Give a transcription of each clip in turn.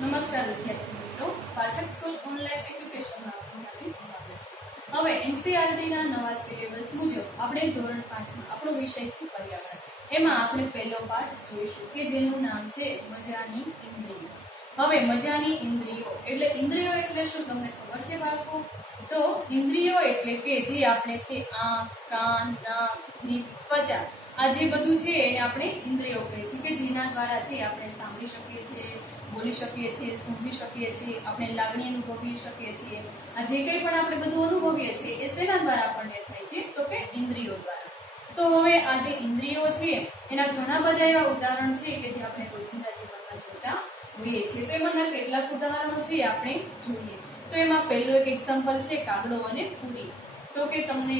નમસ્કાર વિદ્યાર્થી મિત્રો, પાઠક સ્કૂલ ઓનલાઈન એજ્યુકેશનમાં આપનું હાર્દિક સ્વાગત છે। હવે એનસીઈઆરટીના નવા સિલેબસ મુજબ આપણે ધોરણ 5માં આપણો વિષય છે પર્યાવરણ। એમાં આપણે પહેલો પાઠ જોઈશું કે જેનું નામ છે મજાની ઇન્દ્રિયો। હવે મજાની ઇન્દ્રિયો એટલે શું તમને ખબર છે બાળકો? તો ઇન્દ્રિયો એટલે કે જે આપણે છે આંખ, કાન, નાક, જીભ, ત્વચા, આ જે બધું છે એને આપણે ઇન્દ્રિયો કહીએ છીએ કે જેના દ્વારા છે આપણે સાંભળી શકીએ છીએ, બોલી શકીએ છીએ, સૂંઘી શકીએ છીએ, આપણે લાગણી અનુભવી શકીએ છીએ। આ જે કંઈ પણ આપણે બધું અનુભવીએ છીએ એ શેના દ્વારા આપણને થાય છે? તો કે ઇન્દ્રિયો દ્વારા। તો હવે આ જે ઇન્દ્રિયો છે એના ઘણા બધા એવા ઉદાહરણ છે કે જે આપણે રોજિંદા જીવનમાં જોતા હોઈએ છીએ। તો એમાંના કેટલાક ઉદાહરણો છે આપણે જોઈએ। તો એમાં પહેલું એક એક્ઝામ્પલ છે કાગડો અને પૂરી। તો કે તમને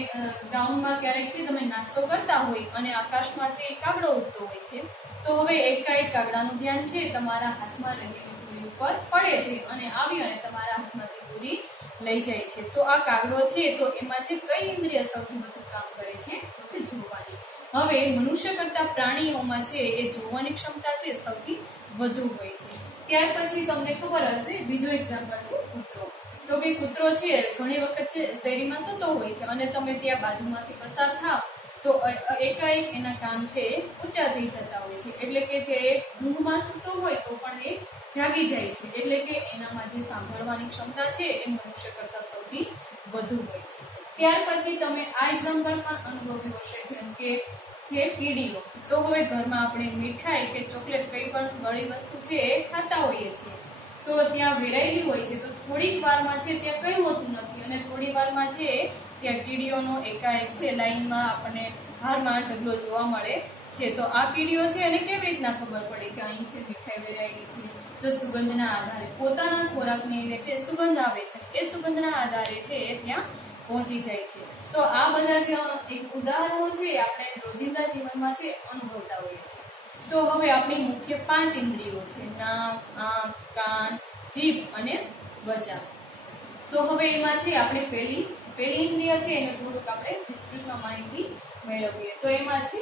ગ્રાઉન્ડમાં ક્યારેક છે તમે નાસ્તો કરતા હોય અને આકાશમાં છે કાગડો ઉડતો હોય છે। તો હવે એકાએક કાગડાનું ધ્યાન છે તમારા હાથમાં રહેલી પૂરી ઉપર પડે છે અને આવી અને તમારા હાથમાંથી પૂરી લઈ જાય છે। તો આ કાગડો છે તો એમાં છે કઈ ઇન્દ્રિય સૌથી વધુ કામ કરે છે? તો કે જોવાની। હવે મનુષ્ય કરતા પ્રાણીઓમાં છે એ જોવાની ક્ષમતા છે સૌથી વધુ હોય છે। ત્યાર પછી તમને ખબર હશે બીજો એક્ઝામ્પલ છે કૂતરો। તો કે કૂતરો છે ઘણી વખત છે શેરીમાં સૂતો હોય છે અને તમે ત્યાં બાજુમાંથી પસાર થાવ તો એકાએક એના કાન છે ઊંચા થઈ જતા હોય છે, એટલે કે જે ઊંઘમાં સૂતો હોય તો પણ એ જાગી જાય છે, એટલે કે એનામાં જે સાંભળવાની ક્ષમતા છે એ મનુષ્ય કરતા સૌથી વધુ હોય છે। ત્યાર પછી તમે આ એક્ઝામ્પલમાં અનુભવ્યું હશે જેમ કે જે કીડીઓ। તો હવે ઘરમાં આપણે મીઠાઈ કે ચોકલેટ કંઈ પણ ગળી વસ્તુ છે એ ખાતા હોઈએ છીએ, તો ત્યાં વેરાયેલી હોય છે, તો થોડીક વારમાં છે ત્યાં કંઈ હોતું નથી અને થોડી વારમાં છે ત્યાં કીડીઓનો એકાએક છે લાઈનમાં આપણને હારમાં ઢગલો જોવા મળે છે। તો આ કીડીઓ છે એને કેવી રીતના ખબર પડે કે અહીં છે મીઠાઈ વેરાયેલી છે? તો સુગંધના આધારે પોતાના ખોરાકને એને છે સુગંધ આવે છે, એ સુગંધના આધારે છે એ ત્યાં પહોંચી જાય છે। તો આ બધા જે એક ઉદાહરણો છે આપણે રોજિંદા જીવનમાં છે અનુભવતા હોઈએ છીએ। તો હવે આપણી મુખ્ય 5 ઇન્દ્રિયો છે નાક, આંખ, કાન, જીભ અને ત્વચા। તો હવે એમાં છે આપણે પહેલી ઇન્દ્રિય છે એને થોડુંક આપણે વિસ્તૃતમાં માહિતી મેળવીએ। તો એમાં છે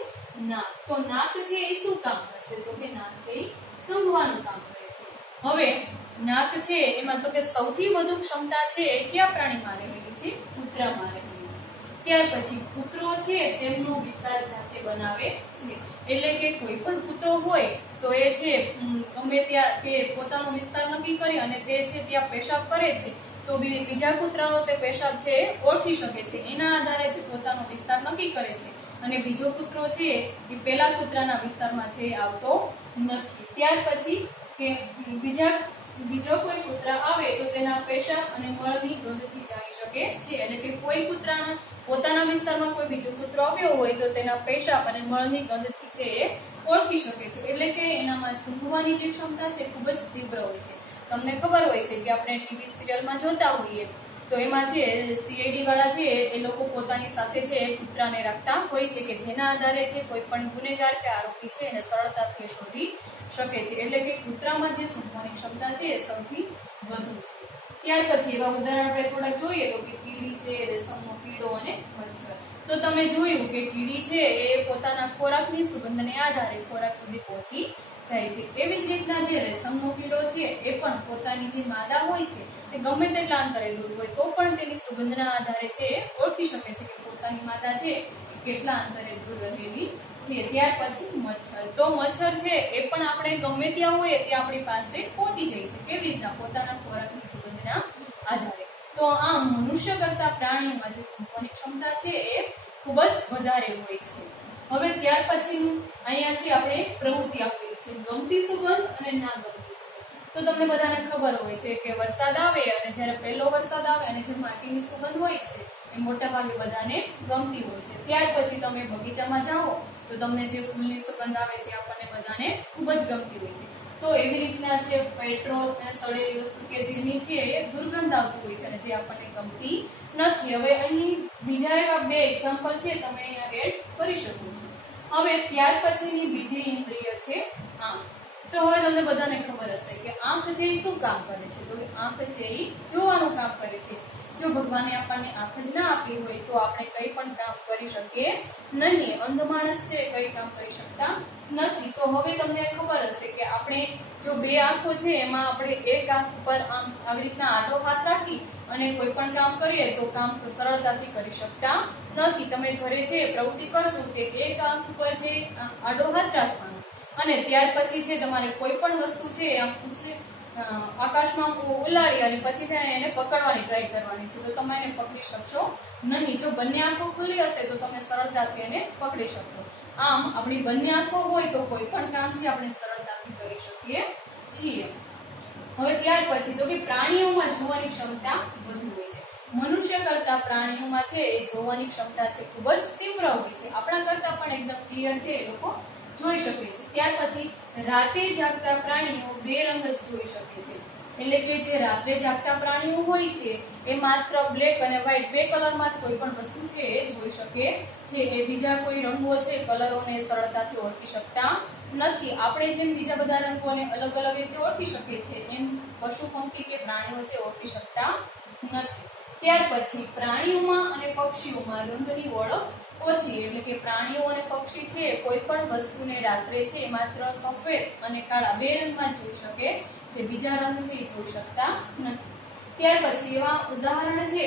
નાક। તો નાક છે એ શું કામ કરશે? તો કે નાક છે એ સૂંઘવાનું કામ કરે છે। હવે નાક છે એમાં તો કે સૌથી વધુ ક્ષમતા છે એ કયા પ્રાણીમાં રહેલી છે? કૂતરામાં રહેલી છે। ત્યાર પછી કૂતરો છે તેમનો વિસ્તાર જાતે બનાવે છે, એટલે કે કોઈ પણ કૂતરો હોય તો એ છે ગમે ત્યાં તે પોતાનો વિસ્તાર નક્કી કરી અને તે છે ત્યાં પેશાબ કરે છે, તો બીજા કૂતરાનો તે પેશાબ છે ઓળખી શકે છે, એના આધારે છે પોતાનો વિસ્તાર નક્કી કરે છે અને બીજો કૂતરો છે એ પેલા કૂતરાના વિસ્તારમાં છે આવતો નથી। ત્યાર પછી કે બીજો કોઈ કૂતરા આવે તો તેના પેશાબ અને મળની ગંધથી જાણી શકે છે, એટલે કે કોઈ કૂતરાના પોતાના વિસ્તારમાં કોઈ બીજો કૂતરો આવ્યો હોય તો તેના પેશાબ અને મળની ગંધથી છે એ ઓળખી શકે છે, એટલે કે એનામાં સૂંઘવાની જે ક્ષમતા છે ખૂબ જ તીવ્ર હોય છે। તમને ખબર હોય છે કે આપણે ટીવી સિરિયલમાં જોતા હોઈએ તો એમાં છે સીઆઈડી વાળા છે એ લોકો પોતાની સાથે છે કૂતરાને રાખતા હોય છે કે જેના આધારે છે કોઈ પણ ગુનેગાર કે આરોપી છે એને સરળતાથી શોધી શકે છે, એટલે કે કૂતરામાં જે સૂંઘવાની ક્ષમતા છે એ સૌથી વધુ છે। ત્યાર પછી એવા ઉદાહરણ આપણે થોડાક જોઈએ તો કે કીડી છે, રેશમનો કીડો અને મચ્છર। તો તમે જોયું કે કીડી છે એ પોતાના ખોરાકની સુગંધને આધારે ખોરાક સુધી પહોંચી જાય છે, એવી જ રીતના જે રેશમનો કીડો છે એ પણ પોતાની જે માદા હોય છે તે ગમે તેટલા અંતરે દૂર હોય તો પણ તેની સુગંધના આધારે છે એ ઓળખી શકે છે કે પોતાની માદા છે કેટલા અંતરે દૂર રહેલી છે। ત્યાર પછી મચ્છર। તો મચ્છર છે એ પણ આપણે ગમે ત્યાં હોય ત્યાં આપણી પાસે પહોંચી જાય છે, કેવી રીતના? પોતાના ખોરાકની સુગંધના આધારે। તો આમ મનુષ્ય કરતા પ્રાણીઓમાં જે સૂંઘવાની ક્ષમતા છે એ ખૂબ જ વધારે હોય છે। હવે ત્યાર પછી અહીંયા છે આપણે પ્રવૃત્તિ આપેલી છે ગમતી સુગંધ અને ના ગમતી સુગંધ। તો તમને બધાને ખબર હોય છે કે વરસાદ આવે અને જ્યારે પહેલો વરસાદ આવે અને જે માટીની સુગંધ હોય છે એ મોટા ભાગે બધાને ગમતી હોય છે। ત્યાર પછી તમે બગીચામાં જાઓ તો તમને જે ફૂલની સુગંધ આવે છે આપણને બધાને ખૂબ જ ગમતી હોય છે। તો એવી રીતના છે પેટ્રોલ અને સડેલી વસ્તુ કે જેની છે એ દુર્ગંધ આવતી હોય છે અને જે આપણને ગમતી નથી। હવે અહીં બીજા એવા 2 એક્ઝામ્પલ છે તમે અહીંયા એડ કરી શકો છો। હવે ત્યાર પછીની બીજી ઇન્દ્રિય છે આંખ। તો હવે તમને બધાને ખબર હશે કે આંખ છે એ શું કામ કરે છે? તો આંખ છે એ જોવાનું કામ કરે છે। જો ભગવાને આપણને આંખ જ ના આપી હોય તો આપણે કંઈ પણ કામ કરી શકીએ નહીં. અંધ માણસ છે કંઈ કામ કરી શકતા નથી. તો હવે તમને ખબર હશે કે આપણે જો બે આંખો છે એમાં આપણે એક આંખ ઉપર આમ આવી રીતના આડો હાથ રાખી અને કોઈ પણ કામ કરીએ તો કામ સરળતાથી કરી શકતા નથી. તમે ઘરે છે પ્રવૃત્તિ કરજો કે એક આંખ ઉપર છે આડો હાથ રાખવાનો અને ત્યાર પછી છે તમારે કોઈ પણ વસ્તુ છે આમ છે આકાશમાં ઉલાડી અને પછી છે ને એને પકડવાની ટ્રાય કરવાની છે, તો તમે એને પકડી શકશો નહીં. જો બંને આંખો ખુલ્લી હશે તો તમે સરળતાથી એને પકડી શકશો. આમ આપણી બંને આંખો હોય તો કોઈ પણ કામ છે આપણે સરળતાથી કરી શકીએ છીએ. હવે ત્યાર પછી તો કે પ્રાણીઓમાં જોવાની ક્ષમતા વધુ હોય છે. મનુષ્ય કરતા પ્રાણીઓમાં છે એ જોવાની ક્ષમતા છે ખૂબ જ તીવ્ર હોય છે. આપણા કરતા પણ એકદમ ક્લિયર છે એ લોકો જોઈ શકે છે. ત્યાર પછી રાતે જાગતા પ્રાણીઓ બે રંગ જ જોઈ શકે છે. એટલે કે જે રાત્રે જાગતા પ્રાણીઓ હોય છે એ માત્ર બ્લેક અને વ્હાઇટ બે કલરમાં જ કોઈ પણ વસ્તુ છે એ જોઈ શકે છે. એ બીજા કોઈ રંગો છે કલરોને સરળતાથી ઓળખી શકતા નથી. આપણે જેમ બીજા બધા રંગોને અલગ અલગ રીતે ઓળખી શકીએ છીએ એમ પશુ પંખી કે પ્રાણીઓ છે ઓળખી શકતા નથી. ત્યાર પછી પ્રાણીઓમાં અને પક્ષીઓમાં રંગની ઓળખ ઓછી. એટલે કે પ્રાણીઓ અને પક્ષી છે કોઈ પણ વસ્તુને રાત્રે છે માત્ર સફેદ અને કાળા બે રંગમાં જોઈ શકે છે, બીજા રંગ છે એ જોઈ શકતા નથી. ત્યાર પછી એવા ઉદાહરણ છે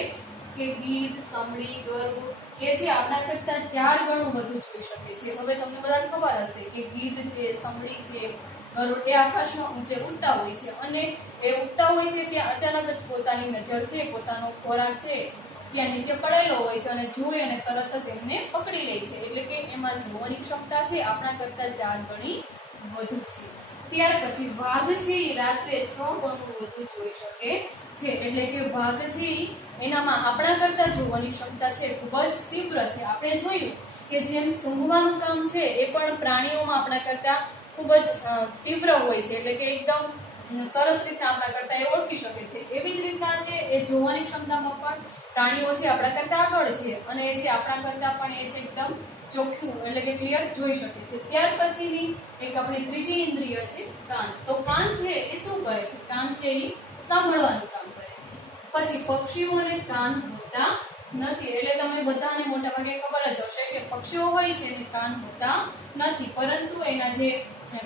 કે ગીધ, સમડી, ગરુડ એ છે આપણા કરતા 4 ગણું વધુ જોઈ શકે છે. હવે તમને બધાને ખબર હશે કે ગીધ છે, સમડી છે, ગરુડ એ આકાશમાં ઊંચે ઉડતા હોય છે અને એ ઉડતા હોય છે ત્યાં અચાનક જ પોતાની નજર છે પોતાનો ખોરાક છે ત્યાં નીચે પડેલો હોય છે અને જોઈ અને તરત જ એમને પકડી લે છે. એટલે કે એમાં જોવાની ક્ષમતા છે આપણા કરતા 4 ગણી વધુ છે. ત્યાર પછી વાઘ છે એ રાત્રે 6 ગણું વધુ જોઈ શકે છે. એટલે કે વાઘ છે એનામાં આપણા કરતા જોવાની ક્ષમતા છે ખૂબ જ તીવ્ર છે. આપણે જોયું કે જેમ સૂંઘવાનું કામ છે એ પણ પ્રાણીઓમાં આપણા કરતા ખૂબ જ તીવ્ર હોય છે. એટલે કે એકદમ સરસ રીતના આપણા કરતા એ ઓળખી શકે છે. એવી જ રીતના છે એ જોવાની ક્ષમતામાં પણ પ્રાણીઓ છે આપણા કરતા આગળ છે અને એ છે આપણા કરતા પણ એ છે એકદમ ચોખ્ખું એટલે કે ક્લિયર જોઈ શકે છે. ત્યાર પછીની એક આપણી ત્રીજી ઇન્દ્રિય છે કાન. તો કાન છે એ શું કરે છે? કાન છે એ સાંભળવાનું કામ કરે છે. પછી પક્ષીઓને કાન હોતા નથી. એટલે તમને બધાને મોટા ભાગે ખબર જ હશે કે પક્ષીઓ હોય છે એને કાન હોતા નથી, પરંતુ એના જે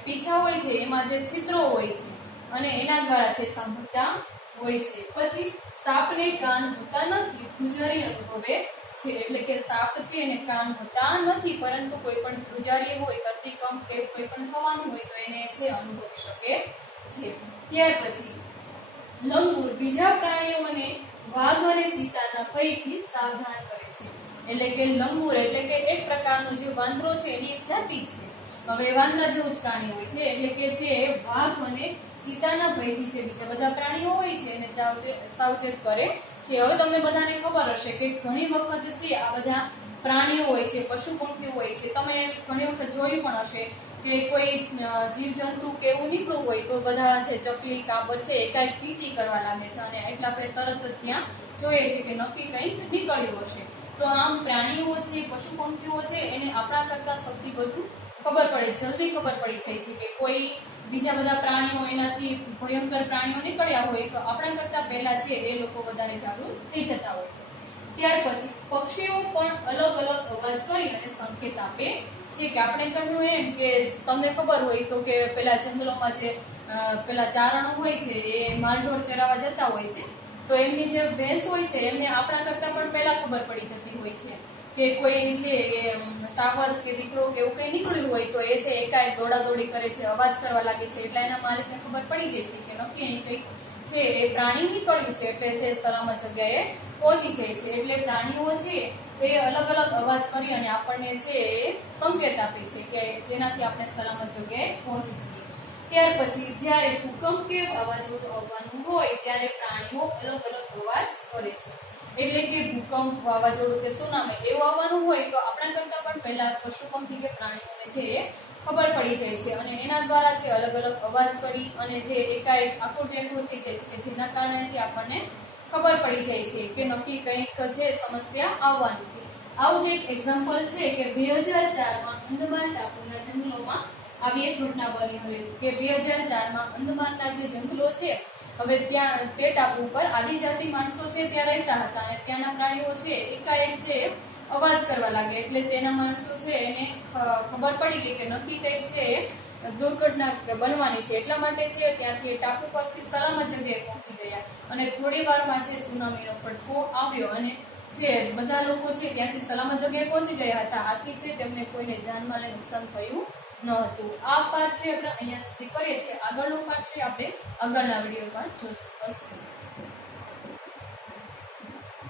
પીછા હોય છે એમાં જે છિદ્રો હોય છે અને એના દ્વારા છે સાંભળતા હોય છે. પછી સાપને કાન હોતા નથી, ધ્રુજારી અનુભવે છે. એટલે કે સાપ છે એને કાન હોતા નથી, પરંતુ કોઈ પણ ધ્રુજારી હોય, ધરતીકંપ કે કોઈ પણ થવાનું હોય તો એને છે અનુભવી શકે છે. ત્યાર પછી લંગૂર બીજા પ્રાણીઓને વાઘ અને ચિત્તાના ભયથી સાવધાન કરે છે. એટલે કે લંગૂર એટલે કે એક પ્રકારનો જે વાંદરો છે એની એક જાતિ છે. હવે વાંદરા જેવું જ પ્રાણી હોય છે. એટલે કે જે વાઘ અને ચિત્તાના ભયથી જે બીજા બધા પ્રાણીઓ હોય છે એને સાવચેત કરે છે. હવે તમને બધાને ખબર હશે કે ઘણી વખત છે આ બધા પ્રાણીઓ હોય છે, પશુ પંખીઓ હોય છે, તમે ઘણી વખત જોયું પણ હશે કે કોઈ જીવજંતુ કે એવું નીકળવું હોય તો બધા જે ચકલી, કાબર છે એકાએક ચીચી કરવા લાગે છે અને એટલે આપણે તરત જ ત્યાં જોઈએ છે કે નક્કી કંઈક નીકળ્યું હશે. તો આમ પ્રાણીઓ છે, પશુ પંખીઓ છે એને આપણા કરતા સૌથી વધુ ખબર પડે, જલ્દી ખબર પડી જાય છે કે કોઈ બીજા બધા પ્રાણીઓ એનાથી ભયંકર પ્રાણીઓ નીકળ્યા હોય તો આપણા કરતા પહેલા છે એ લોકો વધારે જાગૃત થઈ જતા હોય છે. ત્યાર પછી પક્ષીઓ પણ અલગ અલગ અવાજ કરી અને સંકેત આપે છે. કે આપણે કહ્યું એમ કે તમને ખબર હોય તો કે પેલા જંગલોમાં જે પેલા ચારણો હોય છે એ માલઢોર ચરાવવા જતા હોય છે તો એમની જે ભેંસ હોય છે એમને આપણા કરતા પણ પહેલા ખબર પડી જતી હોય છે કે કોઈ છે સાવજ કે દીકરો કે એવું કંઈ નીકળ્યું હોય તો એ છે એકાએક દોડાદોડી કરે છે, અવાજ કરવા લાગે છે. એટલે એના માલિકને ખબર પડી જાય છે કે નક્કી અહીં કંઈક છે એ પ્રાણી નીકળ્યું છે એટલે છે સલામત જગ્યાએ પહોંચી જાય છે. એટલે પ્રાણીઓ છે એ અલગ અલગ અવાજ કરી અને આપણને છે એ સંકેત આપે છે કે જેનાથી આપણે સલામત જગ્યાએ પહોંચી જઈએ. ત્યાર પછી જ્યારે ભૂકંપ કે વાવાઝોડું આવવાનું હોય ત્યારે પ્રાણીઓ અલગ અલગ અવાજ કરે છે. એટલે કે ભૂકંપ, વાવાઝોડું કે સુનામી એવું આવવાનું હોય તો આપણા કરતા પણ પહેલા પશુ પંખી કે પ્રાણીઓને છે એ ખબર પડી જાય છે અને એના દ્વારા છે અલગ અલગ અવાજ કરી અને જે એકાએક આખું વ્યાકુળ થઈ જાય છે કે જેના કારણે છે આપણને ખબર પડી જાય છે કે નક્કી કંઈક છે સમસ્યા આવવાની છે. આવું જ એક એક્ઝામ્પલ છે કે 2004માં અંદમાન ટાપુના જંગલોમાં આવી એક ઘટના બની હતી કે 2004માં અંદમાનના જે જંગલો છે, હવે ત્યાં તે ટાપુ ઉપર આદિજાતિ માણસો છે ત્યાં રહેતા હતા અને ત્યાંના પ્રાણીઓ છે એકાએક છે અવાજ કરવા લાગે, એટલે તેના માણસો છે એને ખબર પડી ગઈ કે નક્કી કંઈક છે દુર્ઘટના બનવાની છે, એટલા માટે છે ત્યાંથી એ ટાપુ પરથી સલામત જગ્યાએ પહોંચી ગયા અને થોડી વારમાં છે સુનામીનો ફટકો આવ્યો અને જે બધા લોકો છે ત્યાંથી સલામત જગ્યાએ પહોંચી ગયા હતા, આથી છે તેમને કોઈને જાનમાલને નુકસાન થયું ન હતું. આ પાઠ છે આપણે અહીંયા સુધી કરીએ છીએ, આગળનો પાઠ છે આપણે આગળના વિડીયોમાં જોઈશું.